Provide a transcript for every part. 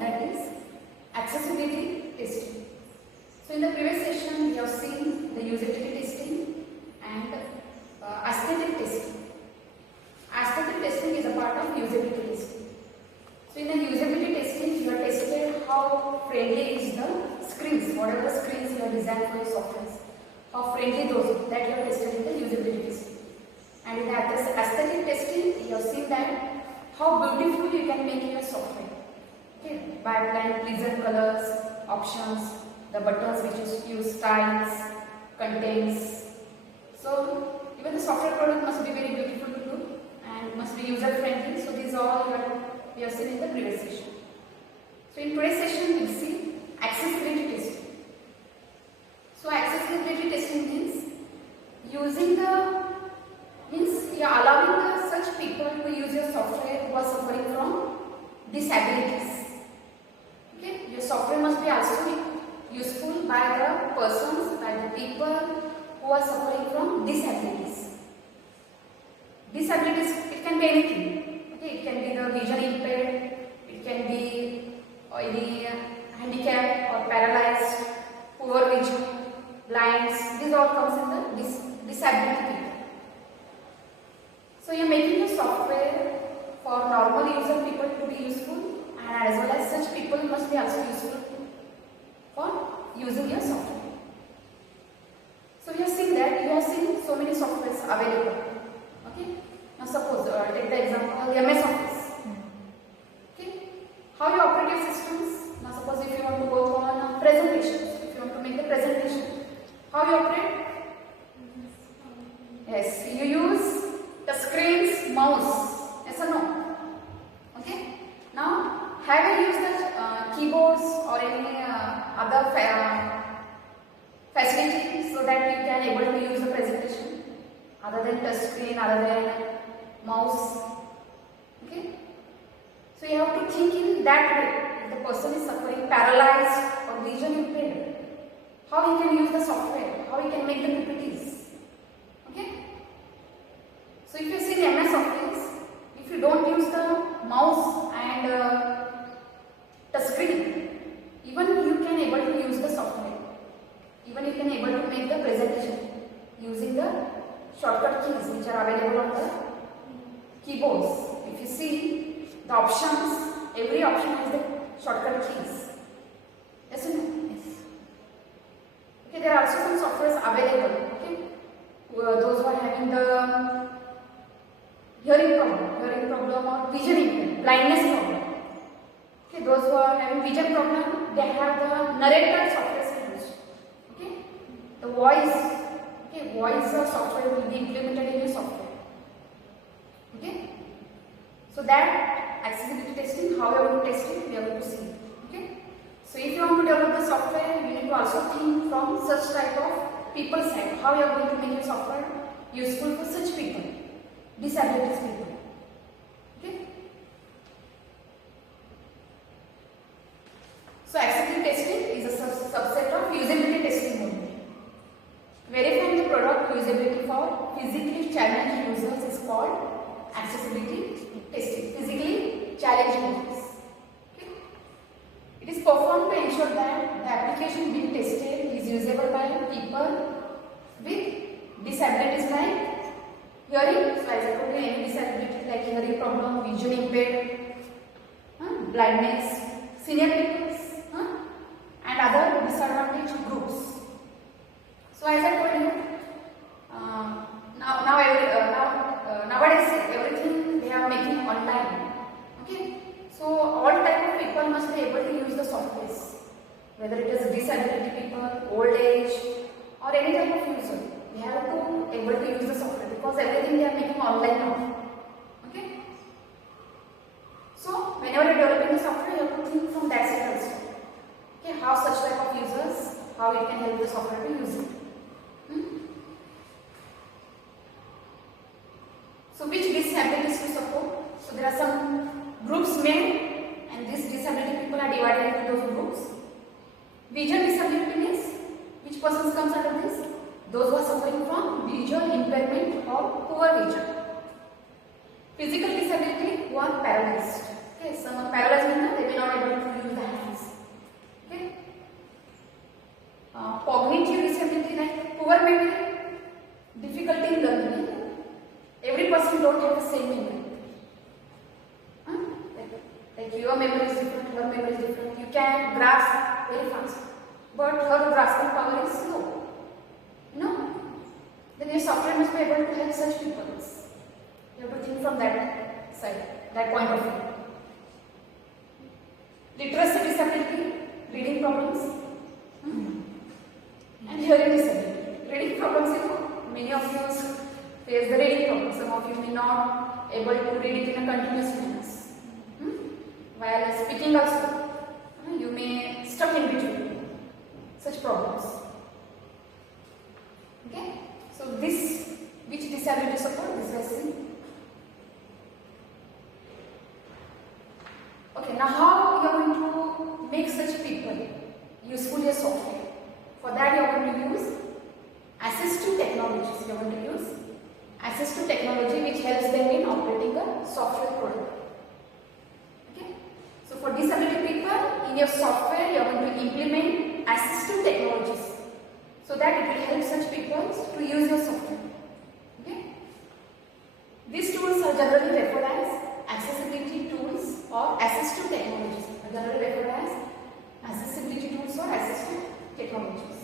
that is accessibility testing. So in the previous session we have seen the usability testing and aesthetic testing. Aesthetic testing is a part of usability testing. So in the usability testing you have tested how friendly is the screens, whatever the screens you have designed for your software, how friendly those that you have tested in the usability testing. And in the aesthetic testing you have seen that how beautiful you can make your software. Okay, by applying pleasant colors, options, the buttons which use styles, contents. So even the software product must be very beautiful to do and must be user friendly. So these all we have seen in the previous session. So in today's session we will see accessibility testing. So accessibility testing means using you are allowing such people to use your software who are suffering from disabilities. Okay, your software must be also useful by the persons, by the people who are suffering from disabilities. Disabilities, it can be anything. Okay, it can be the vision impaired, it can be any handicap or paralyzed, poor vision, blinds. These all comes in the disability people. So you are making your software for normal user people to be useful, and as well as such people must be also useful for using your software. So you have seen that you have seen so many softwares available. Okay. Now suppose take the example MS Office. Okay. How you operate your systems? Now suppose if you want to work on presentations, if you want to make the presentation, how you operate? Yes, you use the screen's mouse. Yes or no? Okay. Now, have you used the keyboards or any other facility so that you can able to use the presentation other than touch screen, other than mouse? Okay. So you have to think in that way. If the person is suffering paralyzed or vision impaired, how he can use the software, how he can make the PPTs. Okay. So if you see MS Office, if you don't use the mouse and the screen, even you can able to use the software. Even you can able to make the presentation using the shortcut keys which are available on the keyboards. If you see the options, every option has the shortcut keys. Yes or no? Yes. Okay, there are also some softwares available. Okay, those who are having the hearing problem or vision impairment, blindness problem. Okay, those who are having vision problem, they have the narrator software used. Okay, the voice software will be implemented in your software. Okay, so that accessibility testing, how we are going to test it, we are going to see. Okay, so if you want to develop the software, you need to also think from such type of people side, how you are going to make your software useful for such people. Disabilities people. Okay. So accessibility testing is a subset of usability testing only. Verifying the product usability for physically challenged users is called accessibility testing. Physically challenged users. Okay. It is performed to ensure that the application being tested is usable by people with disabilities like hearing, so as I told you, any disability like hearing problem, vision impaired, blindness, senior people, and other disadvantaged groups. So as I told you, nowadays everything they are making online. Okay, so all type of people must be able to use the softwares, whether it is disability people, old age, or any type of user. They have to able to use the software because everything they are making online now. Okay. So whenever you are developing the software, you have to think from that side also. Okay, how such type of users, how it can help the software to use it. So which disabilities to support? So there are some groups made, and these disability people are divided into those groups. Vision disability means which persons comes under this? Those who are suffering from visual impairment or poor vision. Physical disability who are paralyzed. Okay, some are paralyzed means they may not be able to use cognitive disability like poor memory, difficulty in learning. Every person don't have the same memory. Like your memory is different, her memory is different. You can grasp very fast, but her grasping power is slow. You know? Then your software must be able to help such people. You have to think from that side, that point of view. Literacy disability, reading problems, and hearing disability. Reading problems, you know, many of you face the reading problem. Some of you may not able to read it in a continuous manner. While speaking also, you may stuck in between such problems. Okay, so this which disability support this lesson. Okay, now how you are going to make such people useful your software? For that you are going to use assistive technologies. You are going to use assistive technology which helps them in operating a software product. Okay, so for disability people in your software you are going to implement assistive technologies so that it will help such people to use your software. Okay, these tools are generally referred as accessibility tools or assistive technologies. Are generally referred as accessibility tools or assistive technologies.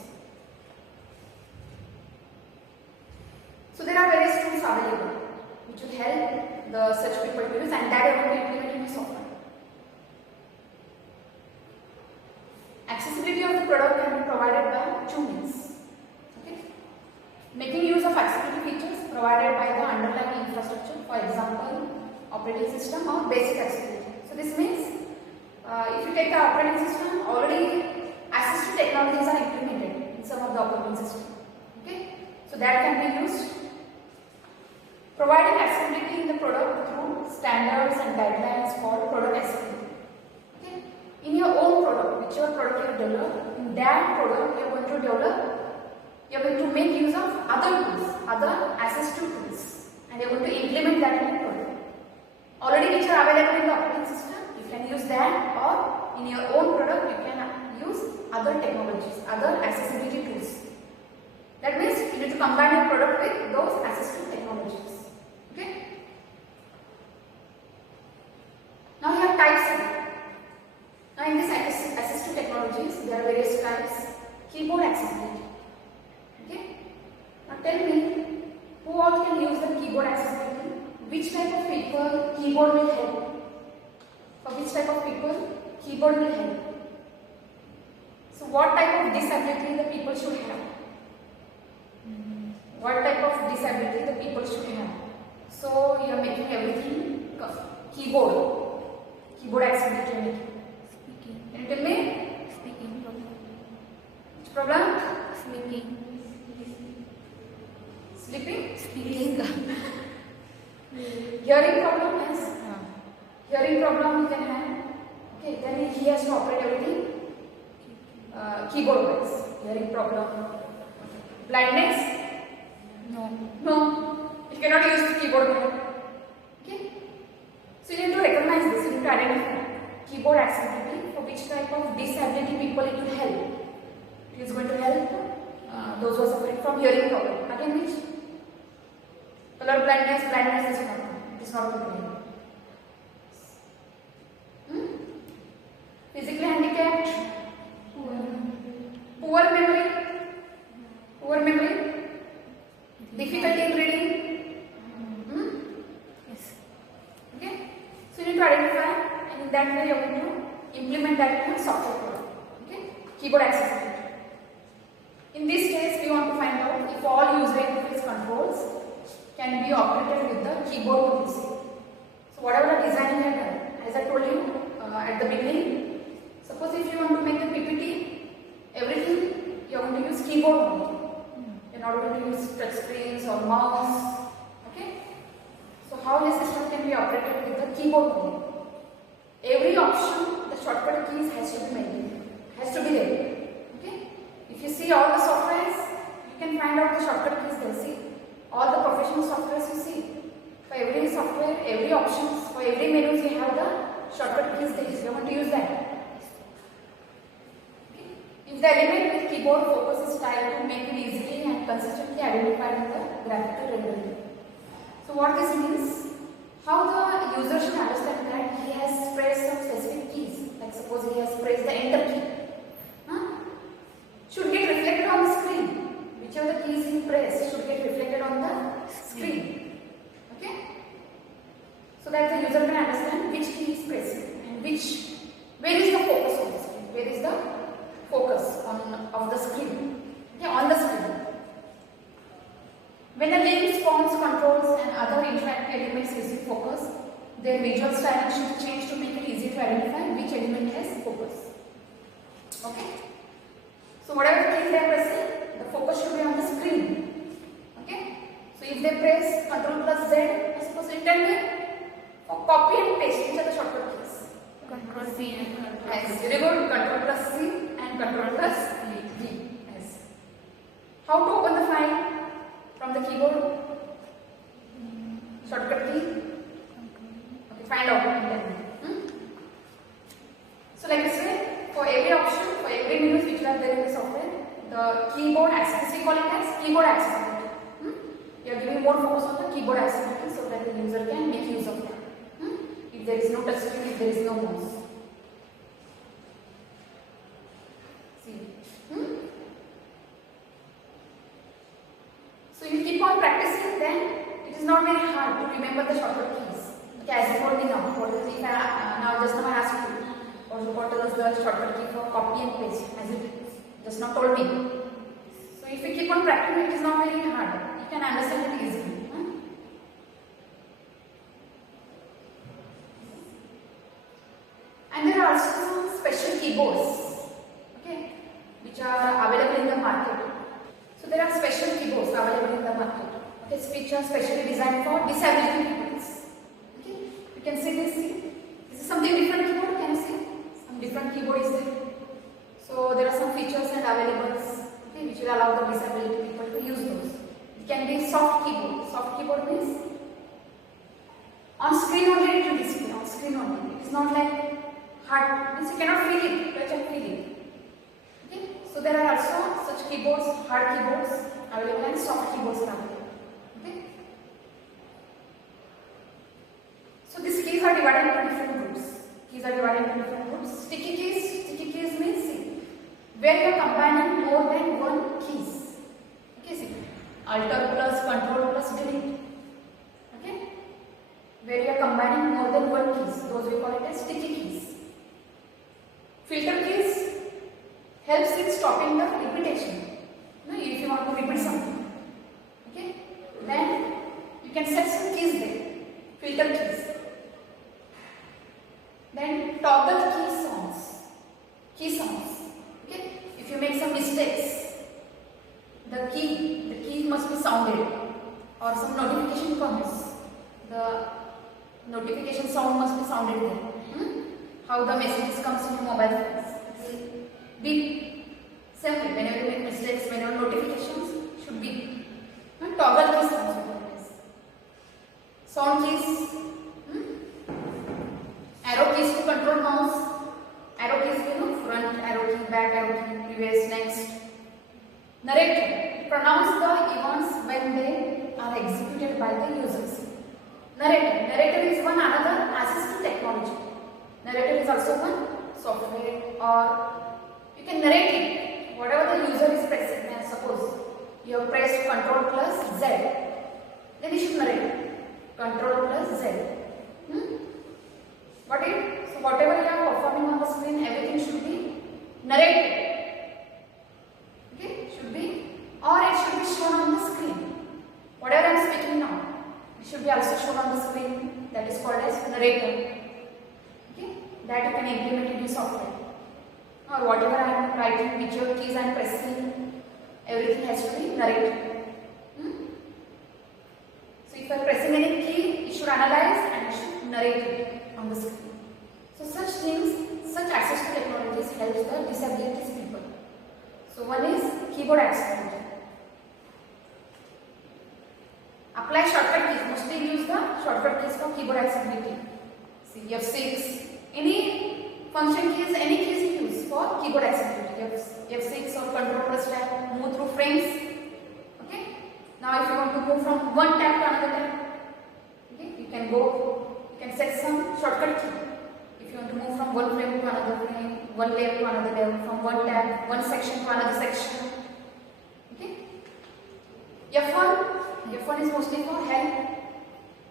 So there are various tools available which will help the such people to use, and that are going to implement in your software. Accessibility of the product can be provided by two means. Okay, making use of accessibility features provided by the underlying infrastructure, for example, operating system or basic accessibility. So this means if you take the operating system, already assistive technologies are implemented in some of the operating system. Okay, so that can be used. Providing accessibility in the product through standards and guidelines called product accessibility. Okay, in your own product, whichever product you develop, in that product you are going to develop, you are going to make use of other tools, other assistive tools, and you are going to implement that in your product. Already which are available in the operating system, you can use that, or in your own product you can use other technologies, other accessibility tools. That means you need to combine your product with those assistive technologies. Okay. Now you have types. Now in this assistive technologies, there are various types. Keyboard accessibility. Okay. Now tell me, who all can use the keyboard accessibility? Which type of people keyboard will help? For which type of people keyboard will help? So what type of disability the people should have? What type of disability the people should have? So you are making everything keyboard accessibility. Speaking. Can you tell me? Speaking problem. Which problem? Speaking. Sleeping? Speaking. Hearing problem is hearing problem you can have. Okay, then he has to operate everything keyboard wise. Hearing problem. Blindness? No. You cannot use the keyboard. Okay. So you need to recognize this. You need to identify keyboard accessibility for which type of disability people it will help. It is going to help those who are suffering from hearing problem. Again, which? Color blindness is not. It is not good to help. Physically handicapped. Poor memory. Difficulty in reading. Yes. Okay. So you need to identify, and in that way you are going to implement that in a software product. Okay. Keyboard accessibility. In this case, we want to find out if all user interface controls can be operated with the keyboard PC. So whatever the design you have done, as I told you at the beginning, suppose if you want to make a PPT, everything you are going to use keyboard only. You are not going to use touch screens or mouse. Okay. So how the system can be operated with the keyboard only? Every option, the shortcut keys has to be maintained, has to be there. Okay. If you see all the softwares, you can find out the shortcut keys there. See, all the professional softwares you see. For every software, every options, for every menus you have the shortcut keys there. You want to use that. Okay. If the element with keyboard focus is tiled to make it easily and consistently identified in the graphical rendering. So what this means, how the user should understand that he has pressed some specific keys, like suppose he has pressed the enter key, should get reflected on the screen. Whichever the keys he pressed should get reflected on the screen. Okay? So that the user can understand which key is pressing and where is the focus on the screen, where is the focus of the screen, okay, on the screen. When the links, forms, controls and other interactive elements receive focus, their visual styling should change to make it easy to identify which element has focus. Okay? So whatever the keys they are pressing, the focus should be on the screen. Okay? So if they press Ctrl plus Z, I suppose it can be for copy and paste. Which are the shortcut keys? Control C and Control Yes, very good. Ctrl plus C and Ctrl plus V. Yes. How to open the file from the keyboard? Shortcut key. Okay, find out. So like I said, for every option, for every menus which are there in the software, the keyboard accessibility, we call it as keyboard accessibility. You are giving more focus on the keyboard accessibility so that the user can make use of that. If there is no touch screen, if there is no mouse. See. So you keep on practicing, then it is not very hard to remember the shortcut keys. Okay, as I told you now, if I just now I asked you, what is the shortcut key for copy and paste, as you just now told me. So if you keep on practicing, it is not very hard. You can understand it easily. And there are also some special keyboards, okay, which are available in the market. So there are special keyboards available in the market, okay, which are specially designed for disability people. Okay, you can see this. This is something different keyboard. Can you see? Some different keyboard is there. So there are some features and availables, okay, which will allow the disability people to use those. It can be soft keyboard. Soft keyboard means on screen only it will display. On screen only. It is not like hard, means you cannot feel it, touch and feel it. Okay? So there are also such keyboards, hard keyboards available and soft keyboards are available. Okay? So these keys are divided into different groups. Keys are divided into different groups. Sticky keys means see, where you are combining more than one keys. Okay, see, Alt plus Control plus Delete. Okay? Where you are combining more than one keys, those we call it as sticky keys. Filter keys helps in stopping the repetition. If you want to repeat something, okay, then you can set some keys there. Filter keys. Then toggle key sounds. Okay, if you make some mistakes, the key must be sounded, or some notification comes. The notification sound must be sounded there. How the messages comes in your mobile phones. Beep. Simply, whenever you make mistakes, whenever notifications should beep. Toggle keys sounds. Sound keys. Arrow keys to control mouse. Arrow keys, front arrow key, back arrow key, previous, next. Narrator. Pronounce the events when they are executed by the users. Narrator. Narrator is one another assistive technology. Narrator is also one software, or you can narrate it. Whatever the user is pressing, suppose you have pressed Ctrl plus Z, then you should narrate Ctrl plus Z. So whatever you are performing on the screen, everything should be narrated. Okay, should be, or it should be shown on the screen. Whatever I am speaking now, it should be also shown on the screen. That is called as narrator. That you can implement in your software. Or whatever I am writing, whichever keys I am pressing, everything has to be narrated. So if I am pressing any key, it should analyze and it should narrate it on the screen. So such things, such access to technologies helps the disabilities people. So one is keyboard accessibility. Apply shortcut keys. Mostly use the shortcut keys for keyboard accessibility. See, F6. Any function keys, any keys you use for keyboard accessibility. F6 or control plus tab, move through frames. Okay. Now if you want to move from one tab to another tab, okay, you can set some shortcut key. If you want to move from one frame to another frame, one layer to another layer, from one tab, one section to another section. Okay. F1 is mostly for help.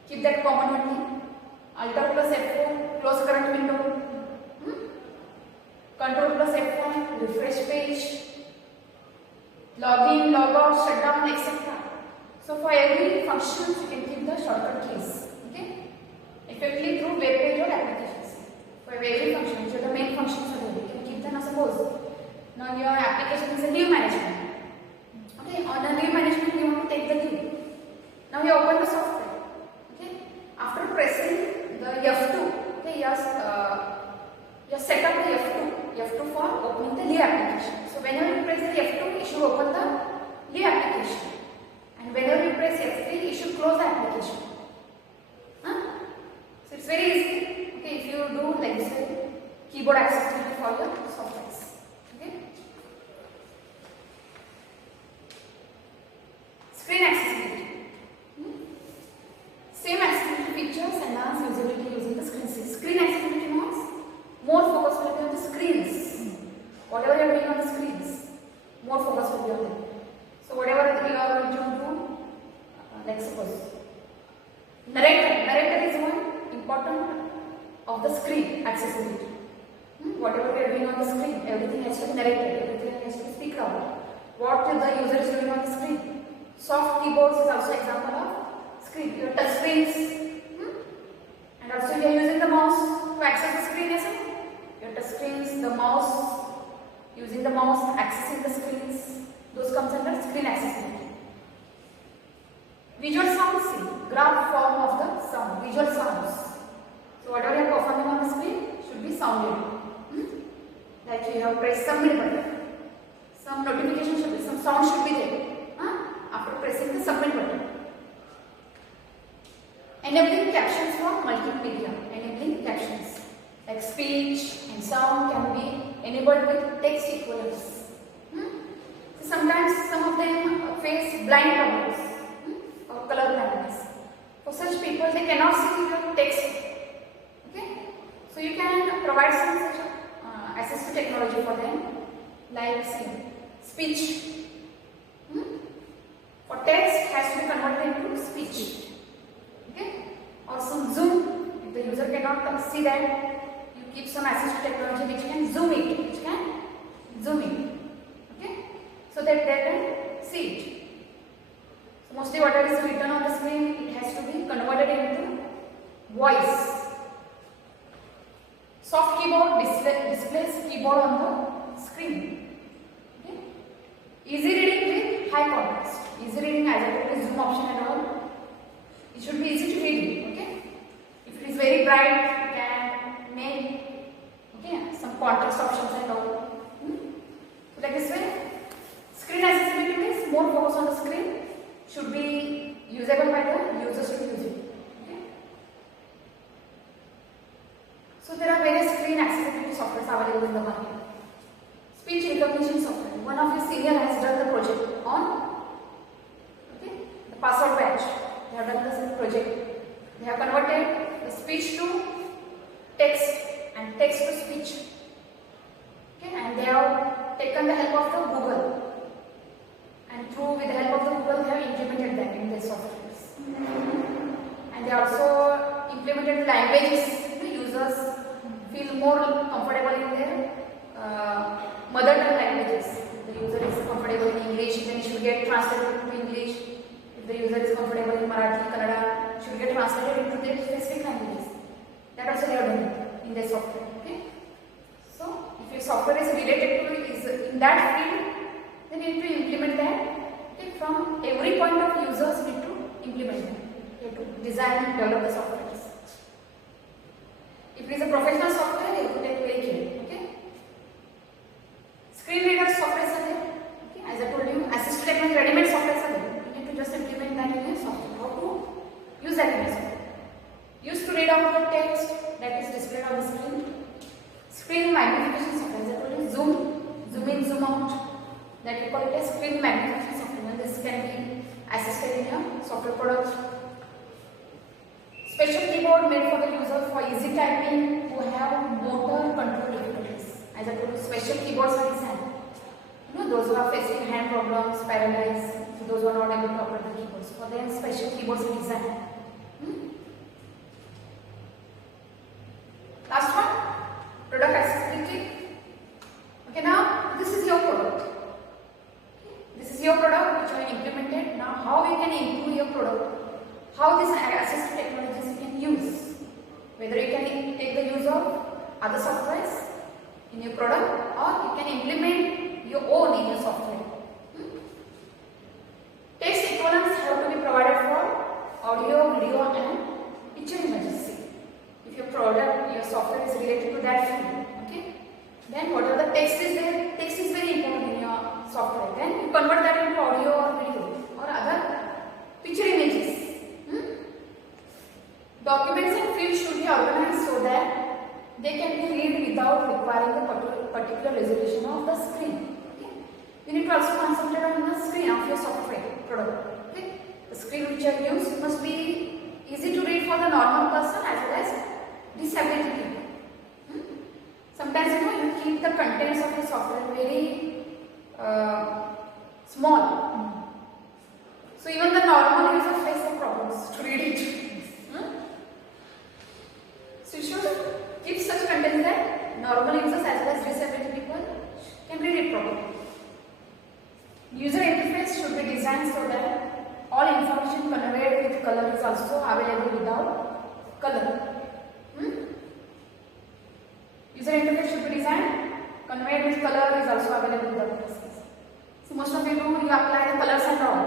Keep that common only. Alt plus F4, close current window. Control plus F1, refresh page. Login, log out, shut down, etc. So for every function, you can keep the shortcut keys. Okay. Effectively through web page or applications. For every function, so the main functions are there. You can keep them. Now suppose now your application is a leave management. Okay. On the leave management, you want to take the leave. Now you open the software. Okay. After pressing the F2, okay, you set up the F2 for opening the leave application. So whenever you press the F2, it should open the leave application. And whenever you press F3, it should close the application. So it's very easy. Okay, if you do like this, keyboard accessibility for your softwares. Okay. Screen accessibility. Same accessibility features enhance usability using the screen. Screen accessibility means more focus will be on the screens. Whatever you are doing on the screens, more focus will be on them. So whatever you are going to do, like suppose narrator is one important of the screen accessibility. Whatever we are doing on the screen, everything has to be narrated, everything has to be speak out. What the user is doing on the screen. Soft keyboards is also example of screen. Your touch screens, and also you are using the mouse to access the screen as well. Your touch screens, the mouse, using the mouse, accessing the screens, those comes under screen accessibility. Visual sounds, see, graph form of the sound, visual sounds. So whatever you are performing on the screen should be sounded. Like you have pressed submit button. Some notification should be, some sound should be there. After pressing the submit button. Enabling captions for multimedia. Enabling captions like speech and sound can be enabled with text equivalents. So sometimes some of them face blind problems or color blindness. For such people, they cannot see your text. Okay, so you can provide some such assistive technology for them, like speech. For text has to be converted into speech. Okay, or some zoom. If the user cannot see that, you keep some assistive technology which can zoom it, Okay, so that they can see it. So mostly whatever is written on the screen, it has to be converted into voice. Soft keyboard displays keyboard on the screen. Okay. Easy reading with high contrast. Easy reading as I told you, zoom option and all. It should be easy to read. Okay. If it is very bright, you can make some contrast options and all. So like this way, screen accessibility means more focus on the screen. Should be usable by the users to use it. Okay. So there are various screen accessibility softwares available in the market. Speech recognition software. One of your senior has done the project on the password batch. They have done this project. They have converted the speech to text and text to speech. Okay, and they have taken the help of the Google. And with the help of the Google, they have implemented that in their softwares. And they also implemented languages. The users feel more comfortable in their mother tongue languages. If the user is comfortable in English, then it should get translated into English. If the user is comfortable in Marathi, Kannada, it should get translated into their specific languages. That also they have done in their software. Okay. So if your software is related to is in that field, then you need to implement that. Okay, from every point of users, you need to implement that. You have to design and develop the software. If it is a professional software, you have to take very care. Okay. Screen reader software are there. Okay. As I told you, assistive technology ready-made software are there. You need to just implement that in your software. How to use that in your software? Used to read out the text that is displayed on the screen. Screen magnification software. As I told you, zoom in, zoom that we call it as screen magnification software. This can be assisted in your software product. Special keyboard made for the user for easy typing who have motor control difficulties. As I told you, special keyboards are designed. Those who are facing hand problems, paralyzed, those who are not able to operate the keyboards. For them, special keyboards are designed. Last one, product accessibility. Okay, now this is your product. This is your product which you have implemented. Now, how you can improve your product? How this assistive technologies you can use? Whether you can take the use of other softwares in your product, or you can implement your own in your software. Text equivalents have to be provided for audio, video, and picture images. If your product, your software is related to that field, okay, then whatever the text is there, text is very important in your software. Then you convert that into audio or video or other picture images. Documents and fields should be organized so that they can be read without requiring the particular resolution of the screen. Okay? You need to also concentrate on the screen of your software product. Okay? The screen which you use must be easy to read for the normal person as well as disability people. Sometimes you keep the contents of your software very small. So even the normal user faces problems to read it. So you should keep such contents that normal users as well as disability people can read it properly. User interface should be designed so that all information conveyed with color is also available without color. User interface should be designed, conveyed with color is also available without color. So most of you know you apply the colors and all,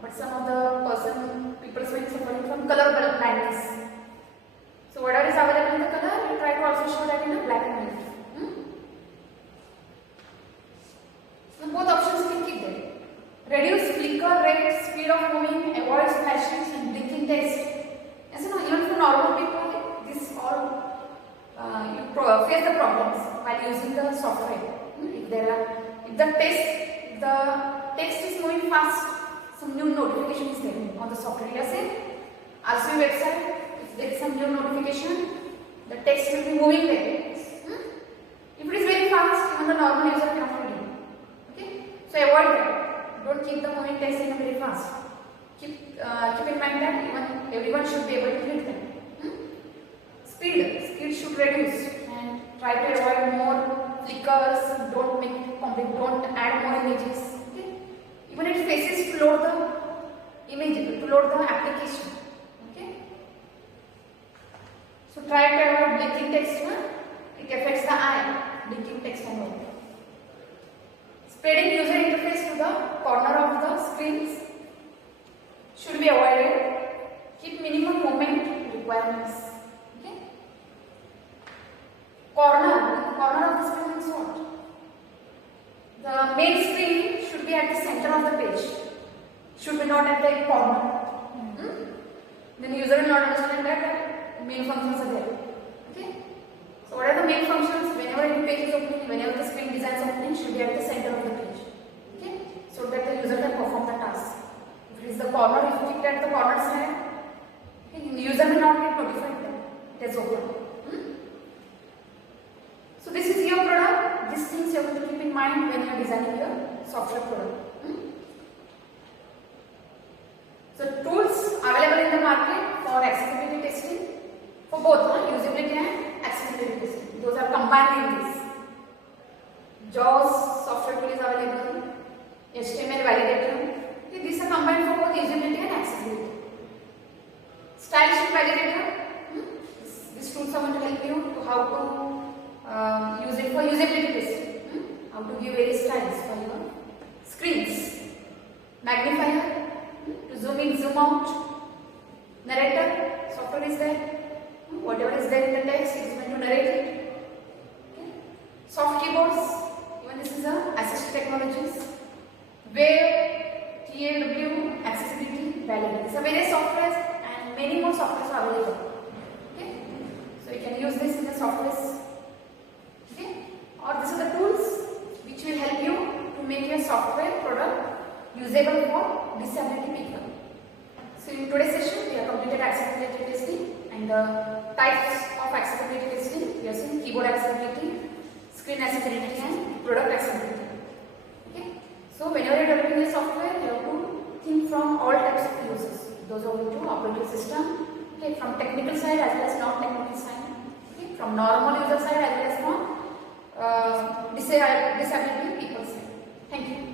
but some of the people suffering from color blindness. So whatever is available in the color, you try to also show that in the black and white. So both options can keep there. Reduce flicker rate, speed of moving, avoid flashes and blinking text. And so even for normal people, this all you face the problems while using the software. If the text is moving fast, some new notification is there on the software. You say RCB website. If there is some new notification, the text will be moving there. If it is very fast, even the normal user cannot read it. Okay? So avoid that. Don't keep the moving text in a very fast. Keep in mind that everyone should be able to read them. Speed should reduce and try to avoid more flickers. Don't make it complex. Don't add more images. Okay? Even it faces to load the image, to load the application. So try to avoid blinking text. It affects the eye. Blinking text and all. Spreading user interface to the corner of the screens should be avoided. Keep minimum movement requirements. Okay. Corner of the screen means what? The main screen should be at the center of the page. Should be not at the corner. Then the user will not understand that main functions are there. Okay. So what are the main functions? Whenever the page is opening, whenever the screen design is opening, should be at the center of the page. Okay. So that the user can perform the task. If it is the corner, if you keep it at the corner side, okay, the user will not get notified that it is open. So this is your product. These things you have to keep in mind when you are designing your software product. So tools available in the market for accessibility testing for both usability and accessibility testing. Those are combined in this. JAWS software tool is available. HTML validator. Okay, these are combined for both usability and accessibility. Style sheet validator. These tools are going to help you to how to use it for usability testing. How to give various styles for your screens. Magnifier. To zoom in, zoom out. Narrator, software is there. Whatever is there in the text, it is going to narrate it. Okay. Soft keyboards, even this is a assistive technologies. Wave, TAW, accessibility, validator. These are various softwares and many more softwares are available. Okay. So you can use this in the softwares. Okay. Or these are the tools which will help you to make your software And the types of accessibility testing, we have seen keyboard accessibility, screen accessibility and product accessibility. Okay. So whenever you are developing a software, you have to think from all types of users. Those are into operating system, okay, from technical side as well as non-technical side, okay, from normal user side as well as non disability people side. Thank you.